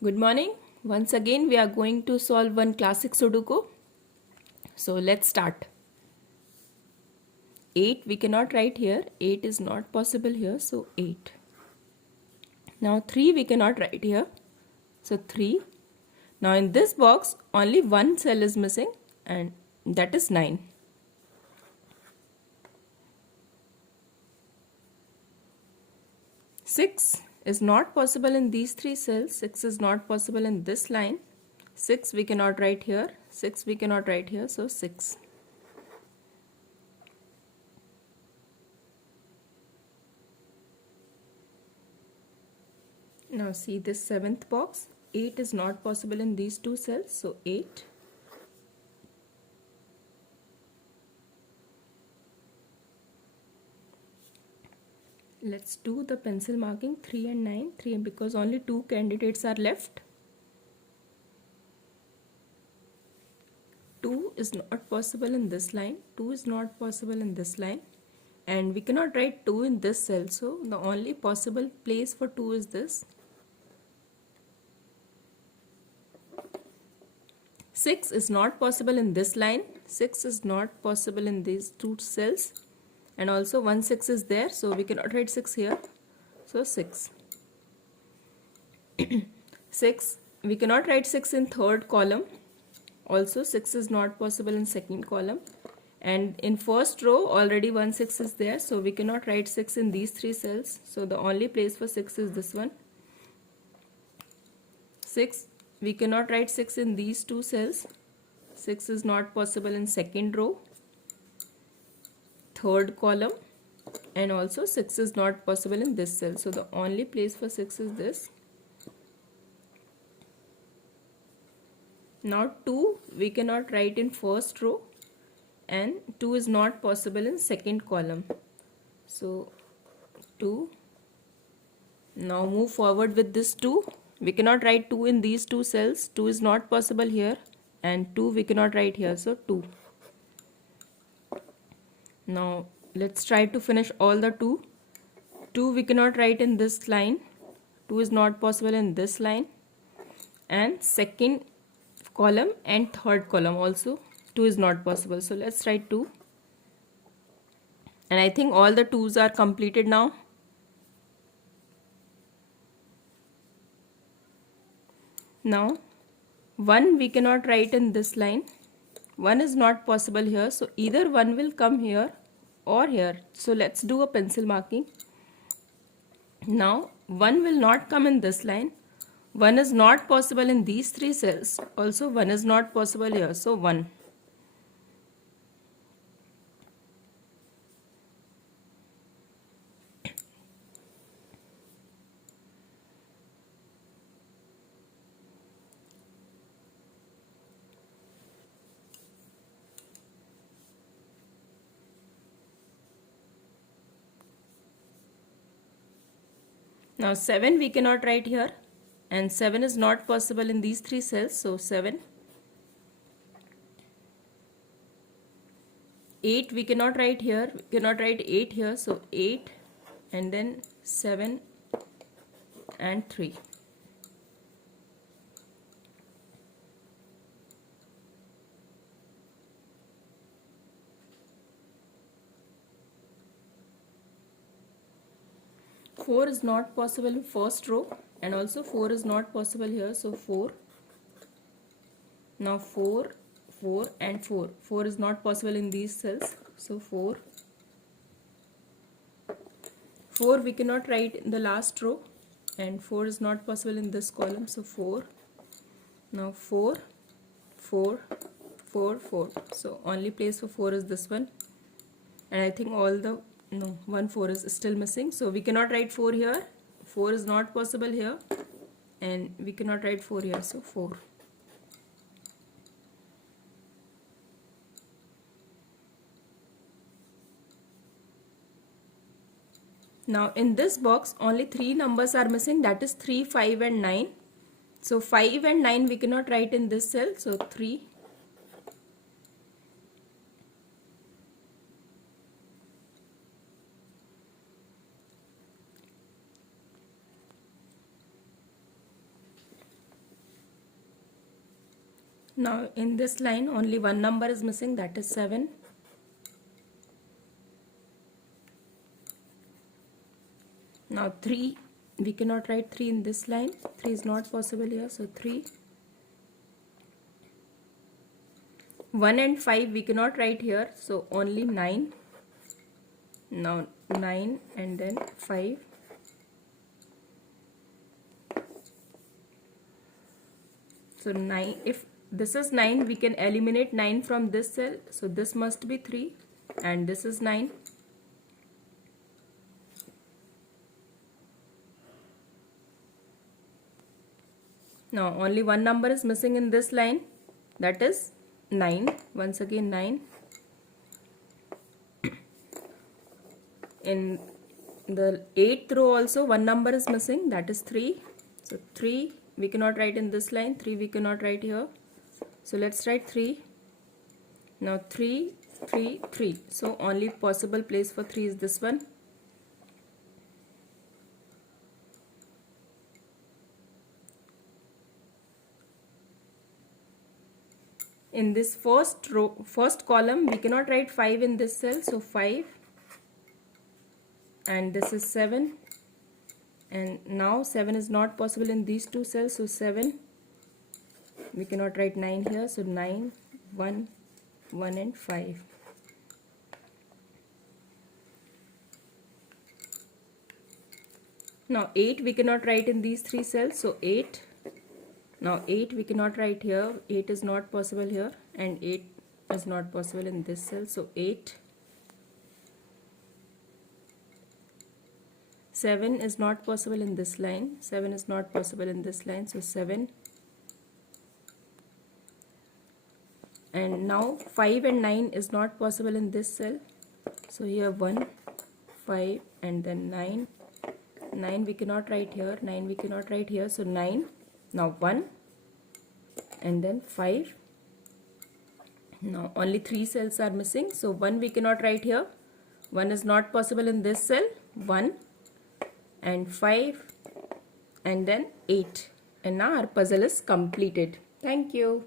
Good morning. Once again, we are going to solve one classic Sudoku. So let's start. 8 we cannot write here. 8 is not possible here. So 8. Now 3 we cannot write here. So 3. Now in this box, only one cell is missing and that is 9. 6 is not possible in these three cells. 6 is not possible in this line. 6 we cannot write here. 6 we cannot write here. So 6. Now see this 7th box. 8 is not possible in these two cells. So 8. Let's do the pencil marking 3 and 9. 3 because only two candidates are left. 2 is not possible in this line. 2 is not possible in this line. And we cannot write 2 in this cell. So the only possible place for 2 is this. 6 is not possible in this line. 6 is not possible in these two cells. And also 1 6 is there. So we cannot write 6 here. So 6. 6. We cannot write 6 in third column. Also 6 is not possible in second column. And in first row already 1 6 is there. So we cannot write 6 in these three cells. So the only place for 6 is this one. 6. We cannot write 6 in these two cells. 6 is not possible in second row, third column, and also 6 is not possible in this cell. So the only place for 6 is this. Now 2 we cannot write in first row and 2 is not possible in second column. So 2. Now move forward with this 2. We cannot write 2 in these two cells. 2 is not possible here and 2 we cannot write here. So 2. Now let's try to finish all the 2. 2 we cannot write in this line. 2 is not possible in this line. And second column and third column also 2 is not possible. So let's write 2. And I think all the 2's are completed now. Now 1 we cannot write in this line. 1 is not possible here. So either 1 will come here or here. So let's do a pencil marking. Now 1 will not come in this line. 1 is not possible in these three cells. Also 1 is not possible here. So 1. Now 7 we cannot write here and 7 is not possible in these three cells. So 7. 8 we cannot write here. We cannot write 8 here. So 8 and then 7 and 3. Four is not possible in first row and also 4 is not possible here. So 4. Now 4, 4 and 4. 4 is not possible in these cells. So 4. 4 we cannot write in the last row and 4 is not possible in this column. So 4. Now 4, 4, 4, 4. So only place for 4 is this one. And I think all the, no, 1 4 is still missing. So we cannot write 4 here. 4 is not possible here. And we cannot write 4 here. So 4. Now in this box only 3 numbers are missing, that is 3, 5 and 9. So 5 and 9 we cannot write in this cell. So 3. Now in this line only one number is missing, that is 7. Now 3, we cannot write 3 in this line, 3 is not possible here, so 3. 1 and 5 we cannot write here, so only 9. Now 9 and then 5. So 9, if this is 9, we can eliminate 9 from this cell, so this must be 3 and this is 9. Now only one number is missing in this line, that is 9. Once again 9. In the 8th row also one number is missing, that is 3. So 3 we cannot write in this line, 3 we cannot write here. So let's write 3. Now 3, 3, 3. So only possible place for 3 is this one. In this first row, first column, we cannot write 5 in this cell, so 5, and this is 7, and now 7 is not possible in these two cells, so 7. We cannot write 9 here, so 9, 1, 1 and 5. Now 8 we cannot write in these three cells, so 8. Now 8 we cannot write here, 8 is not possible here, and 8 is not possible in this cell, so 8. 7 is not possible in this line, 7 is not possible in this line, so 7. And now 5 and 9 is not possible in this cell, so here 1, 5 and then 9. 9 we cannot write here, 9 we cannot write here, so 9. Now 1 and then 5. Now only 3 cells are missing, so 1 we cannot write here, 1 is not possible in this cell, 1 and 5 and then 8. And now our puzzle is completed. Thank you.